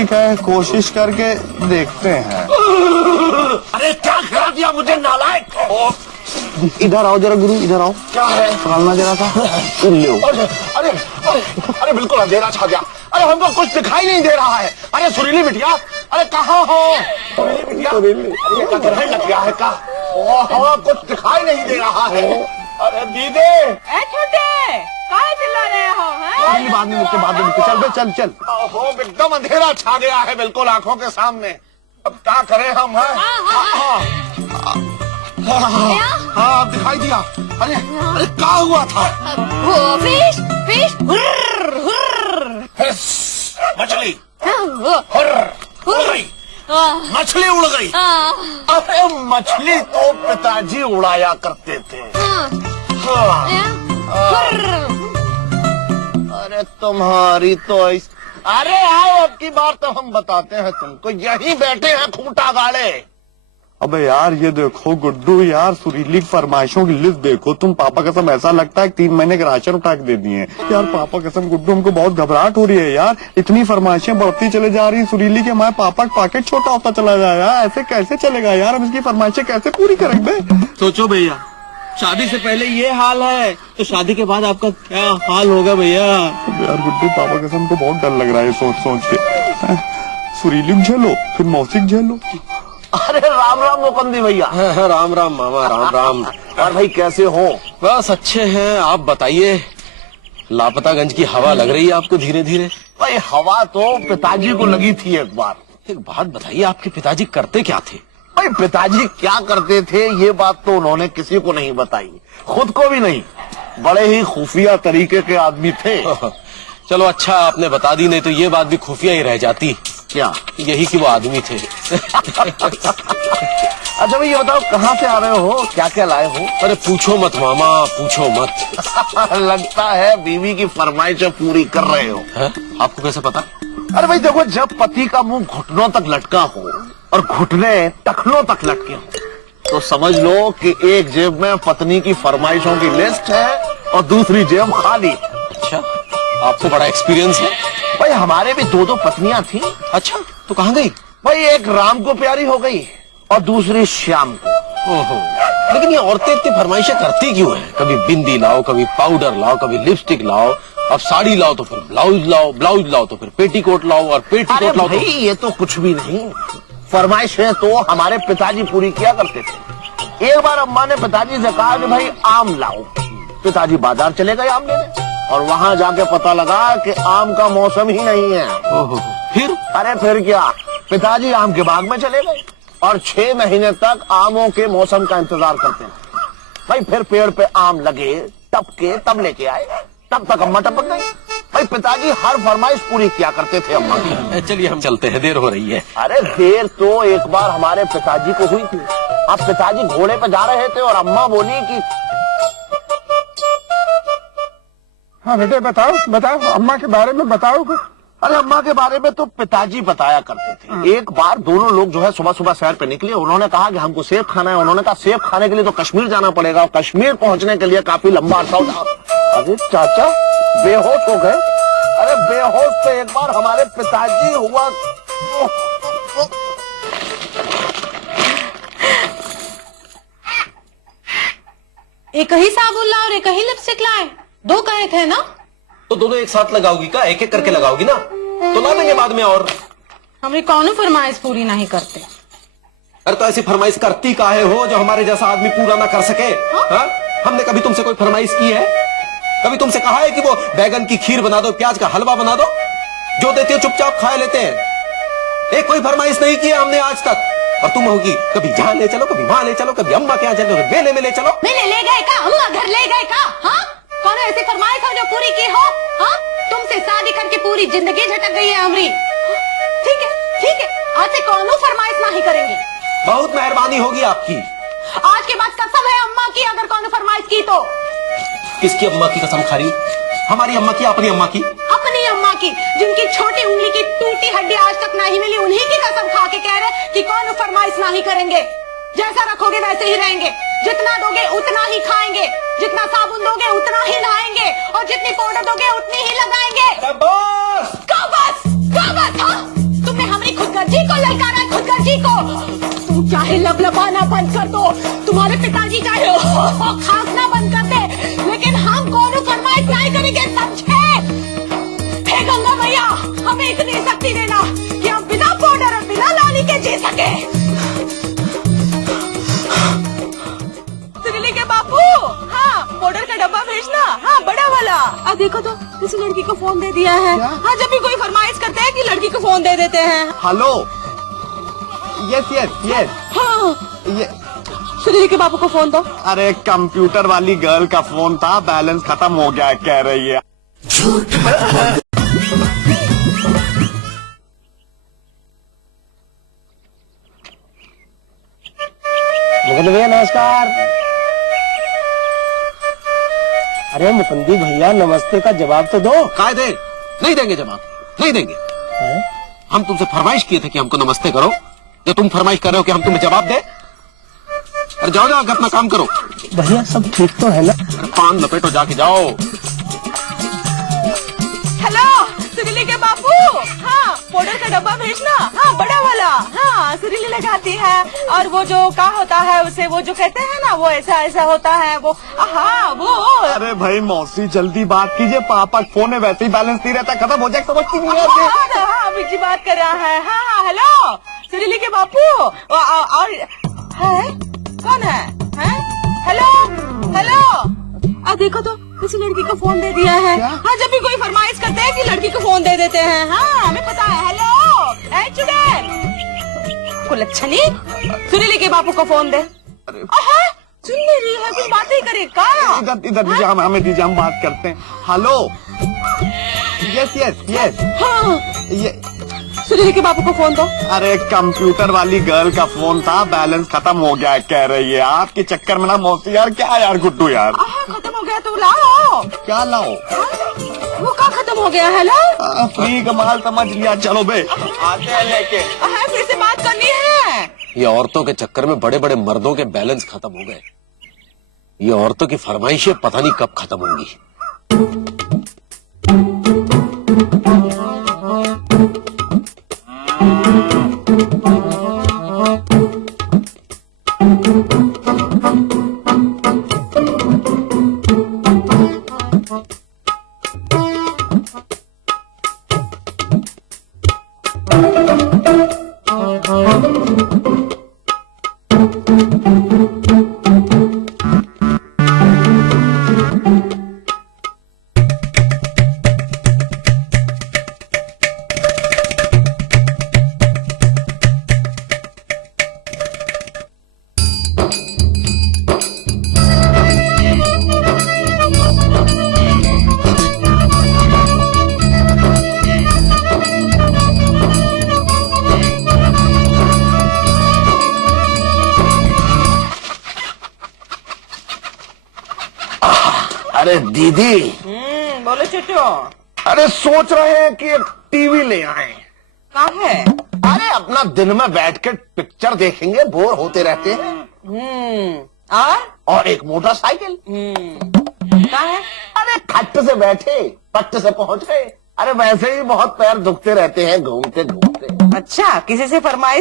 ठीक है, कोशिश करके देखते हैं। अरे क्या खिला दिया मुझे नालायक। इधर आओ जरा गुरु, इधर आओ। क्या है? संभालना जरा सा। अरे अरे अरे अरे बिल्कुल अंधेरा छा गया। अरे हमको कुछ दिखाई नहीं दे रहा है। अरे सुरीली बिटिया, अरे कहाँ हो? सुरीली बिटिया, ये क्या ग्रहण लग गया है का? ओहो, कुछ दिखाई नहीं दे रहा है। अरे दीदी, छोटे काहे चिल्ला रहे हो? बाद में मुझसे बात नहीं, चल बे, चल चल। ओहो, एकदम अंधेरा छा गया है बिल्कुल आंखों के सामने। अब क्या करें हम? हाँ, अब दिखाई दिया। अरे अरे क्या हुआ था? वो फिश फिश हुर्र हुर्र। मछली वो उड़ गई, मछली उड़ गई। अरे मछली तो पिताजी उड़ाया करते थे। अरे तुम्हारी तो अरे आओ, अब की बार तो हम बताते हैं तुमको। यही बैठे हैं खूंटा गाड़े। अबे यार ये देखो गुड्डू, यार सुरीली फरमाइशों की लिस्ट देखो तुम। पापा कसम ऐसा लगता है 3 महीने के राशन उठा के दे दिए यार। पापा कसम गुड्डू, हमको बहुत घबराहट हो रही है यार। इतनी फरमाइशें बढ़ती चले जा रही सुरीली के, हमारे पापा का पॉकेट छोटा होता चला जाएगा। ऐसे कैसे चलेगा यार? हम इसकी फरमाइशें कैसे पूरी करेंगे? सोचो भैया, शादी से पहले ये हाल है तो शादी के बाद आपका क्या हाल होगा भैया? यार गुड्डू, पापा कसम को बहुत डर लग रहा है सोच सोच के। सुरीली झेलो, फिर मौसी झेलो। अरे राम राम मुकंदी भैया। राम राम मामा, राम राम। और भाई कैसे हो? बस अच्छे हैं, आप बताइए। लापतागंज की हवा लग रही है आपको धीरे धीरे? भाई हवा तो पिताजी को लगी थी एक बार। एक बात बताइए, आपके पिताजी करते क्या थे? भाई पिताजी क्या करते थे ये बात तो उन्होंने किसी को नहीं बताई, खुद को भी नहीं। बड़े ही खुफिया तरीके के आदमी थे। चलो अच्छा आपने बता दी, नहीं तो ये बात भी खुफिया ही रह जाती। क्या? यही कि वो आदमी थे। अच्छा भाई ये बताओ, कहाँ से आ रहे हो? क्या क्या लाए हो? अरे पूछो मत मामा, पूछो मत। लगता है बीवी की फरमाइशें पूरी कर रहे हो। है? आपको कैसे पता? अरे भाई देखो, जब पति का मुंह घुटनों तक लटका हो और घुटने टखनों तक लटके हो तो समझ लो कि एक जेब में पत्नी की फरमाइशों की लिस्ट है और दूसरी जेब खाली। अच्छा, आपको बड़ा एक्सपीरियंस है। भाई हमारे भी 2 पत्नियां थी। अच्छा, तो कहाँ गई? भाई एक राम को प्यारी हो गई और दूसरी श्याम को। ओहो, लेकिन ये औरतें इतनी फरमाइशें करती क्यों हैं? कभी बिंदी लाओ, कभी पाउडर लाओ, कभी लिपस्टिक लाओ, अब साड़ी लाओ तो फिर ब्लाउज लाओ, ब्लाउज लाओ तो फिर पेटीकोट लाओ, और पेटीकोट लाओ भाई तो... ये तो कुछ भी नहीं, फरमाइशें तो हमारे पिताजी पूरी किया करते थे। एक बार अम्मा ने पिताजी से कहा कि भाई आम लाओ। पिताजी बाजार चले गए आम लेने और वहाँ जाके पता लगा कि आम का मौसम ही नहीं है। ओहो, फिर? अरे फिर क्या, पिताजी आम के बाग में चले गए और 6 महीने तक आमों के मौसम का इंतजार करते हैं। भाई फिर पेड़ पे आम लगे, टपके, तब लेके आए। तब तक अम्मा टपक गई। भाई पिताजी हर फरमाइश पूरी किया करते थे अम्मा की। चलिए हम चलते हैं, देर हो रही है। अरे देर तो एक बार हमारे पिताजी को हुई थी। अब पिताजी घोड़े पे जा रहे थे और अम्मा बोली कि हाँ बेटे बताओ बताओ, अम्मा के बारे में बताओ। अरे अम्मा के बारे में तो पिताजी बताया करते थे। एक बार दोनों लोग जो है सुबह सुबह सैर पे निकले। उन्होंने कहा कि हमको सेब खाना है। उन्होंने कहा सेब खाने के लिए तो कश्मीर जाना पड़ेगा और कश्मीर पहुंचने के लिए काफी लंबा अरसा होता। अरे चाचा बेहोश हो गए। अरे बेहोश तो एक बार हमारे पिताजी हुआ। एक ही साबुन लाओ और एक ही लिपस्टिक लाए, 2 कहे थे ना? तो दोनों एक साथ लगाओगी का? एक एक करके लगाओगी ना, तो ला देंगे बाद में। और हमारी कौन फरमाइश पूरी नहीं करते। अरे तो ऐसी फरमाइश करती काहे हो जो हमारे जैसा आदमी पूरा ना कर सके? हाँ? हमने कभी तुमसे कोई फरमाइश की है? कभी तुमसे कहा है कि वो बैगन की खीर बना दो, प्याज का हलवा बना दो? जो देते हो चुपचाप खा लेते हैं। एक कोई फरमाइश नहीं की है हमने आज तक। और तुम होगी कभी जहाँ ले चलो, कभी वहां ले चलो, कभी अम्मा के यहाँ चलो, कभी मेले में ले चलो। मेले ले गए का? अम्मा घर ले गए का? हाँ, कौन ऐसी फरमाइश हो जो पूरी की हो? हाँ, तुमसे शादी करके पूरी जिंदगी झटक गई है हमारी। ठीक है ठीक है, आज से कौन फरमाइश नहीं करेंगे। बहुत मेहरबानी होगी आपकी। आज के बाद कसम है अम्मा की, अगर कौन फरमाइश की तो। किसकी अम्मा की कसम खा रही? हमारी अम्मा की? अपनी अम्मा की? अपनी अम्मा की, जिनकी छोटी उंगली की टूटी हड्डी आज तक नहीं मिली, उन्हीं की कसम खा के कह रहे कि कौन फरमाइश नहीं करेंगे। जैसा रखोगे वैसे ही रहेंगे, जितना दोगे उतना ही खाएंगे, जितना साबुन दोगे उतना ही नहाएंगे और जितनी पाउडर दोगे उतनी ही लगाएंगे। बस बस हाँ? तुम जी को ललकारा है, खुदगर जी को। तुम चाहे लबलबाना बंद कर दो, तुम्हारे पिताजी चाहे खांसना बंद कर दे, लेकिन हम कोनो फरमाइश नहीं करेंगे, समझे? हे गंगा मैया, हमें इतनी शक्ति देना कि हम बिना पाउडर और बिना लाली के जी सके। सुनीली के बापू, हाँ पाउडर का डब्बा भेजना, हाँ बड़ा वाला। अब देखो तो किसी लड़की को फोन दे दिया है। हाँ जब भी कोई फरमाइश करते हैं कि लड़की को फोन दे देते हैं। हेलो, यस यस यस, हाँ ये सुनीली के बापू को फोन दो। अरे कंप्यूटर वाली गर्ल का फोन था, बैलेंस खत्म हो गया है, कह रही है। मुकुंद भैया नमस्कार। अरे मुकुंदी भैया नमस्ते का जवाब तो दो। काय दे? नहीं देंगे जवाब, नहीं देंगे। हम तुमसे फरमाइश किए थे कि हमको नमस्ते करो, जो तुम फरमाइश कर रहे हो कि हम तुम्हें जवाब दे। अरे जाओ जाओ अपना काम करो। भैया सब ठीक तो है ना? अरे पान लपेटो, जाके जाओ। हेलो सुनीली के बापू, हाँ पाउडर का डब्बा भेजना, हाँ बड़ा वाला। हाँ सुरीली लगाती है, और वो जो का होता है उसे, वो जो कहते हैं ना, वो ऐसा ऐसा होता है वो। हाँ वो। अरे भाई मौसी जल्दी बात कीजिए, पापा का फोन है, वैसे ही बैलेंस नहीं रहता, खत्म हो जाए, समझती नहीं आती। हाँ अभी की बात कर रहा है। हाँ हाँ हेलो सुरीली के बापू, और है कौन है? हेलो हेलो, अब देखो तो किसी लड़की को फोन दे दिया है। हाँ जब भी कोई फरमाइश करते हैं कि लड़की को फोन दे देते हैं। हाँ हमें पता है। हेलो चुड़ैल, कुलच्छनी, सुनीली के बापू को फोन दे। सुन नहीं रही है, कुछ बात ही करेगा। इधर इधर दीजिए, हमें दीजिए, हम बात करते हैं। हेलो, यस यस यस, हाँ ये सुनीली के बापू को फोन दो। अरे कंप्यूटर वाली गर्ल का फोन था, बैलेंस खत्म हो गया है, कह रही है। आपके चक्कर में ना मौसी यार, क्या यार गुड्डू यार। खत्म हो गया तो लाओ। क्या लाओ? वो का खत्म हो गया है? लो फ्री का माल समझ लिया, चलो बे आते हैं लेके। फिर से बात करनी है। ये औरतों के चक्कर में बड़े बड़े मर्दों के बैलेंस खत्म हो गए। ये औरतों की फरमाइशें पता नहीं कब खत्म होंगी। अरे दीदी, बोलो छोटू, अरे सोच रहे हैं कि एक टीवी ले आए। कहाँ है? अरे अपना दिन में बैठ के पिक्चर देखेंगे, बोर होते रहते हैं। और एक मोटरसाइकिल। कहाँ है? अरे खट से बैठे पट्ट से पहुंच गए। अरे वैसे ही बहुत पैर दुखते रहते हैं घूमते घूमते। अच्छा किसी से फरमाइश